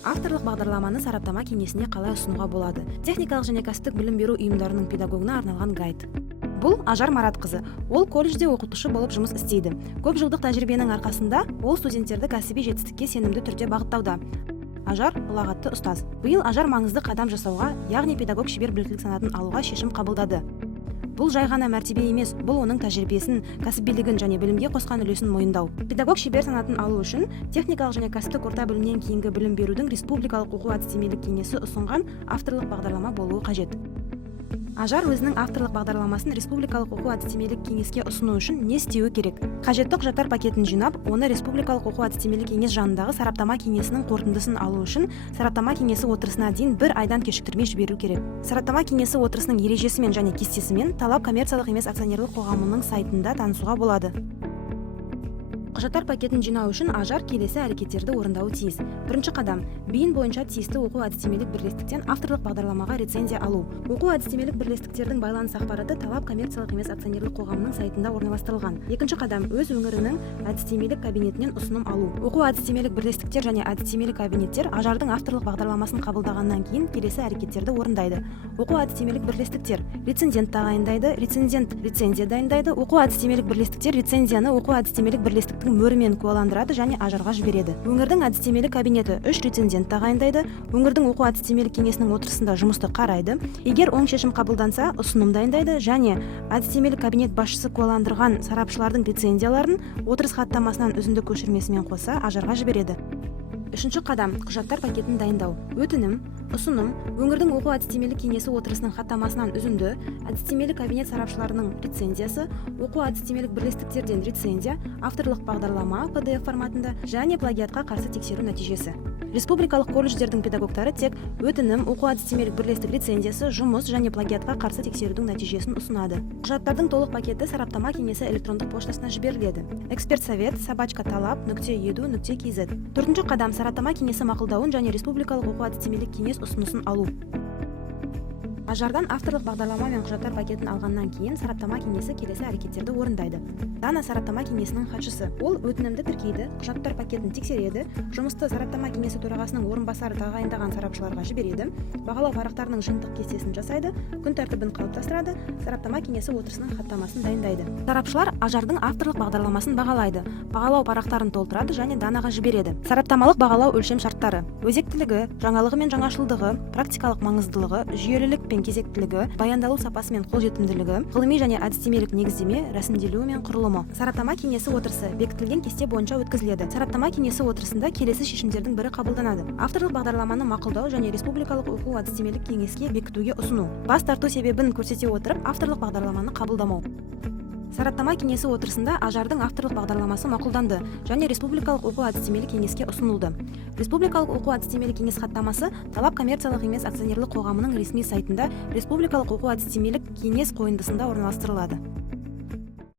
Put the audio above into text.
Авторлық бағдарламаны сараптама кеңесіне қалай ұсынуға болады? Техникалық және кәсіптік білім беру ұйымдарының педагогына арналған гайд. Бұл Ажар Маратқызы. Ол колледжде оқытушы болып жұмыс істейді. Көп жылдық тәжірибенің арқасында ол студенттерді кәсіби жетістікке сенімді түрде бағыттауда. Ажар ұлағатты ұстаз. Биыл Ажар маңызды қадам жасауға, яғни педагог шебер біліктілік санатын алуға шешім қабылдады. Бұл жай ғана мәртебе емес, бұл оның тәжірибесін, кәсібилігін және білімге қосқан үлесін мойындау. Педагог шебер санатын алу үшін техникалық және кәсіптік орта білімнен кейінгі білім берудің республикалық оқу-әдістемелік кеңесі ұсынған авторлық бағдарлама болуы қажет. Ажар өзінің авторлық бағдарламасын республикалық оқу-әдістемелік кеңеске ұсыну үшін не істеуі керек? Қажетті құжаттар пакетін жинап, оны республикалық оқу-әдістемелік кеңес жанындағы сараптама кеңесінің қорытындысын алу үшін сараптама кеңесі отырысына дейін 1 айдан кешіктірмей жіберу керек. Сараптама кеңесі отырысының ережесімен және кестесімен Талап коммерциялық емес акционерлік қоғамының сайтында танысуға болады. Құжаттар пакетін жинау үшін Ажар келесі әрекеттерді орындауы тиіс. Бірінші қадам: бейін бойынша тиісті оқу-әдістемелік бірлестіктен авторлық бағдарламаға рецензия алу. Оқу-әдістемелік бірлестіктердің байланыс ақпараты Талап коммерциялық емес акционерлік қоғамының сайтында орналастырылған. Екінші қадам: өз өңірінің әдістемелік кабинетінен ұсыным алу. Оқу-әдістемелік бірлестіктер және әдістемелік кабинеттер Ажардың авторлық бағдарламасын қабылдағаннан кейін келесі әрекеттерді орындайды. Оқу-әдістемелік бірлестіктер рецензент тағайындайды, рецензент рецензия дайындайды. Оқу-әдістемелік бірлестіктер рецензияны оқу-әдістемелік бірлестіктің мөрімен куәландырады және Ажарға жібереді. Өңірдің әдістемелік кабинеті 3 рецензент тағайындайды. Өңірдің оқу-әдістемелік кеңесінің отырысында жұмысты қарайды. Егер оң шешім қабылданса, ұсыным дайындайды және әдістемелік кабинет басшысы куәландырған сарапшылардың рецензияларын отырыс хаттамасынан үзінді көшірмесімен қоса Ажарға жібереді. Үшінші қадам: құжаттар пакетін дайындау. Өтінім, ұсыным, өңірдің оқу-әдістемелік кеңесі отырысының хаттамасынан үзінді, әдістемелік кабинет сарапшыларының рецензиясы, оқу-әдістемелік бірлестіктерден рецензия, авторлық бағдарлама PDF форматында және плагиатқа қарсы тексеру нәтижесі. Республикалық колледждердің педагогтары тек өтінім, оқу-әдістемелік бірлестік рецензиясы, жұмыс және плагиатқа қарсы тексерудің нәтижесін ұсынады. Құжаттардың толық пакеті сараптама кеңесі электрондық поштасына жіберіледі. expertsовет@talab.edu.kz. Төртінші қадам: сараптама кеңесі мақұлдауын және республикалық оқу-әдістемелік кеңес ұсынысын алу. Ажардан авторлық бағдарлама мен құжаттар пакетін алғаннан кейін сараптама кеңесі келесі әрекеттерді орындайды. Дана сараптама кеңесінің хатшысы. Ол өтінімді тіркейді, құжаттар пакетін тексереді, жұмысты сараптама кеңесі төрағасының орынбасары тағайындаған сарапшыларға жібереді, бағалау парақтарының жиынтық кестесін жасайды, күн тәртібін қалыптастырады, сараптама кеңесі отырысының хаттамасын дайындайды. Сарапшылар Ажардың авторлық бағдарламасын бағалайды, бағалау парақтарын толтырады және Данаға жібереді. Сараптамалық бағалау өлшем шарттары: өзектілігі, жаңалығы мен жаңашылдығы, практикалық маңыздылығы, жүйелілік пен кезектілігі, баяндалу сапасы мен қолжетімділігі, ғылыми және әдістемелік негіздеме, рәсімделуі мен құрылымы. Сараптама кеңесі отырысы бекітілген кесте бойынша өткізіледі. Сараптама кеңесі отырысында келесі шешімдердің бірі қабылданады: авторлық бағдарламаны мақұлдау және республикалық оқу-әдістемелік кеңеске бекітуге ұсыну. Бас тарту себебін көрсете отырып, авторлық бағдарламаны қабылдамау. Сараптама кеңесі отырысында Ажардың авторлық бағдарламасы мақұлданды және республикалық оқу-әдістемелік кеңеске ұсынылды. Республикалық оқу-әдістемелік кеңес хаттамасы Талап коммерциялық емес акционерлік қоғамының ресми сайтында республикалық оқу-әдістемелік кеңес қойындысында орналастырылады.